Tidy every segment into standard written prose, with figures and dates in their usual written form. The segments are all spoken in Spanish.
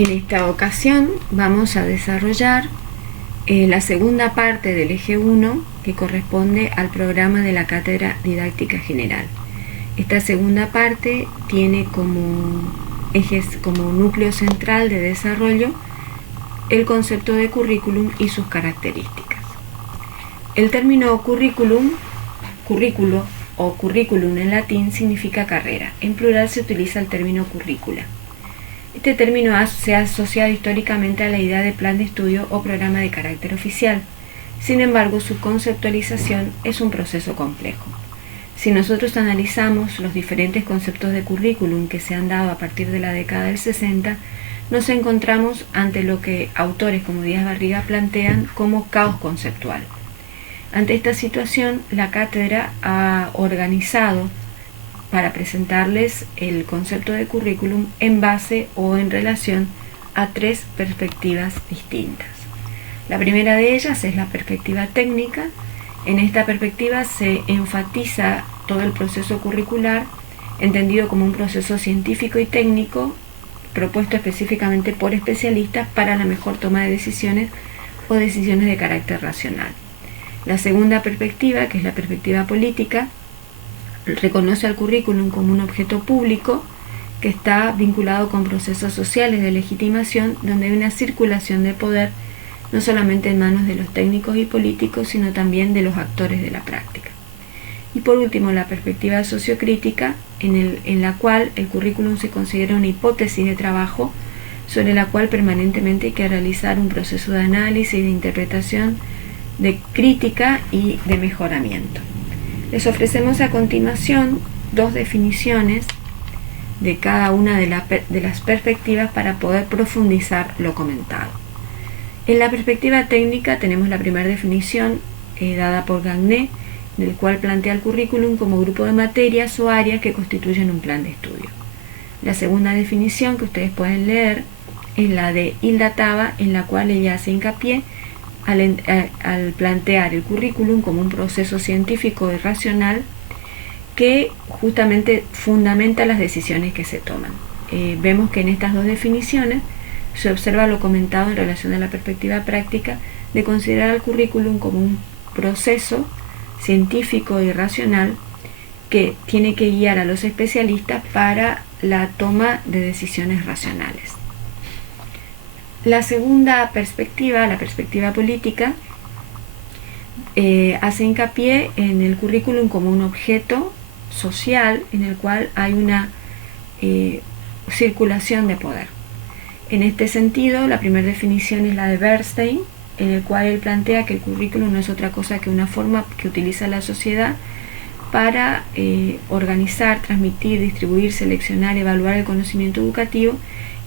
En esta ocasión vamos a desarrollar la segunda parte del eje 1 que corresponde al programa de la Cátedra Didáctica General. Esta segunda parte tiene como núcleo central de desarrollo el concepto de currículum y sus características. El término currículo o currículum en latín significa carrera. En plural se utiliza el término currícula. Este término se ha asociado históricamente a la idea de plan de estudio o programa de carácter oficial. Sin embargo, su conceptualización es un proceso complejo. Si nosotros analizamos los diferentes conceptos de currículum que se han dado a partir de la década del 60, nos encontramos ante lo que autores como Díaz Barriga plantean como caos conceptual. Ante esta situación, la cátedra ha organizado para presentarles el concepto de currículum en base o en relación a tres perspectivas distintas. La primera de ellas es la perspectiva técnica. En esta perspectiva se enfatiza todo el proceso curricular, entendido como un proceso científico y técnico, propuesto específicamente por especialistas para la mejor toma de decisiones o decisiones de carácter racional. La segunda perspectiva, que es la perspectiva política, reconoce al currículum como un objeto público que está vinculado con procesos sociales de legitimación, donde hay una circulación de poder no solamente en manos de los técnicos y políticos, sino también de los actores de la práctica. Y por último, la perspectiva sociocrítica, en la cual el currículum se considera una hipótesis de trabajo sobre la cual permanentemente hay que realizar un proceso de análisis, de interpretación, de crítica y de mejoramiento. Les ofrecemos a continuación dos definiciones de cada una de las perspectivas para poder profundizar lo comentado. En la perspectiva técnica tenemos la primera definición dada por Gagné, del cual plantea el currículum como grupo de materias o áreas que constituyen un plan de estudio. La segunda definición que ustedes pueden leer es la de Hilda Taba, en la cual ella hace hincapié al plantear el currículum como un proceso científico y racional que justamente fundamenta las decisiones que se toman. Vemos que en estas dos definiciones se observa lo comentado en relación a la perspectiva práctica de considerar el currículum como un proceso científico y racional que tiene que guiar a los especialistas para la toma de decisiones racionales. La segunda perspectiva, la perspectiva política, hace hincapié en el currículum como un objeto social en el cual hay una circulación de poder. En este sentido, la primera definición es la de Bernstein, en el cual él plantea que el currículum no es otra cosa que una forma que utiliza la sociedad para organizar, transmitir, distribuir, seleccionar, evaluar el conocimiento educativo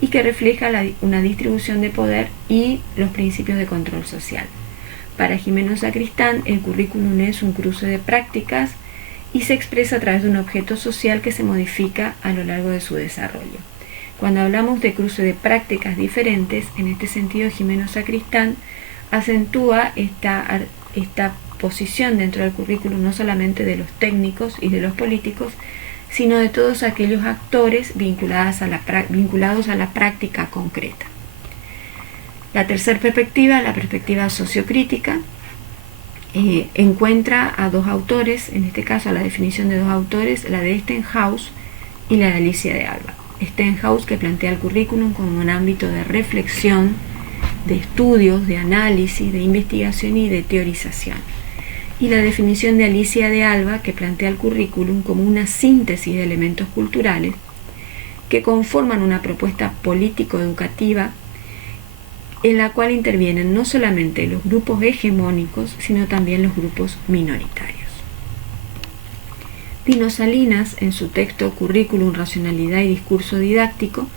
y que refleja una distribución de poder y los principios de control social. Para Gimeno Sacristán, el currículum es un cruce de prácticas y se expresa a través de un objeto social que se modifica a lo largo de su desarrollo. Cuando hablamos de cruce de prácticas diferentes, en este sentido Gimeno Sacristán acentúa esta posición dentro del currículum no solamente de los técnicos y de los políticos, sino de todos aquellos actores vinculados a la práctica concreta. La tercera perspectiva, la perspectiva sociocrítica, encuentra a dos autores, en este caso a la definición de dos autores, la de Stenhouse y la de Alicia de Alba. Stenhouse, que plantea el currículum como un ámbito de reflexión, de estudios, de análisis, de investigación y de teorización. Y la definición de Alicia de Alba, que plantea el currículum como una síntesis de elementos culturales que conforman una propuesta político-educativa en la cual intervienen no solamente los grupos hegemónicos, sino también los grupos minoritarios. Pino Salinas, en su texto Currículum, Racionalidad y Discurso Didáctico,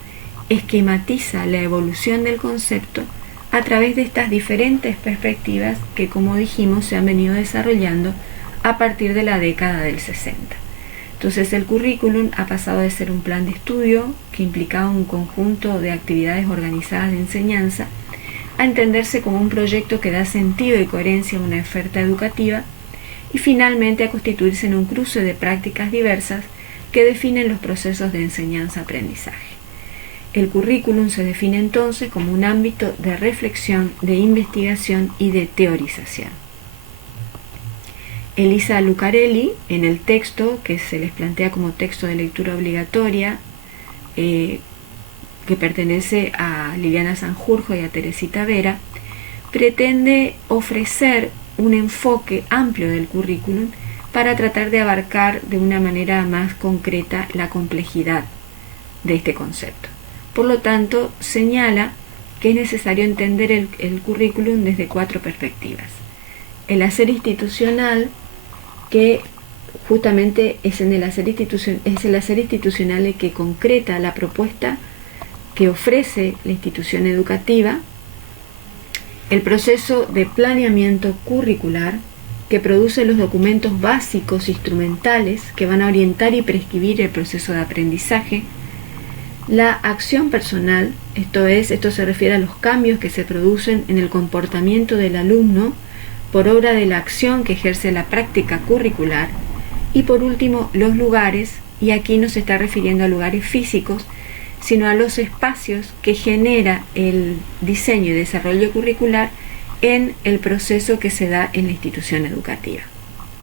esquematiza la evolución del concepto a través de estas diferentes perspectivas que, como dijimos, se han venido desarrollando a partir de la década del 60. Entonces el currículum ha pasado de ser un plan de estudio que implicaba un conjunto de actividades organizadas de enseñanza a entenderse como un proyecto que da sentido y coherencia a una oferta educativa y finalmente a constituirse en un cruce de prácticas diversas que definen los procesos de enseñanza-aprendizaje. El currículum se define entonces como un ámbito de reflexión, de investigación y de teorización. Elisa Lucarelli, en el texto que se les plantea como texto de lectura obligatoria, que pertenece a Liliana Sanjurjo y a Teresita Vera, pretende ofrecer un enfoque amplio del currículum para tratar de abarcar de una manera más concreta la complejidad de este concepto. Por lo tanto, señala que es necesario entender el currículum desde 4 perspectivas. El hacer institucional, que justamente es el hacer institucional el que concreta la propuesta que ofrece la institución educativa. El proceso de planeamiento curricular, que produce los documentos básicos instrumentales que van a orientar y prescribir el proceso de aprendizaje. La acción personal, esto se refiere a los cambios que se producen en el comportamiento del alumno por obra de la acción que ejerce la práctica curricular. Y por último, los lugares, y aquí no se está refiriendo a lugares físicos, sino a los espacios que genera el diseño y desarrollo curricular en el proceso que se da en la institución educativa.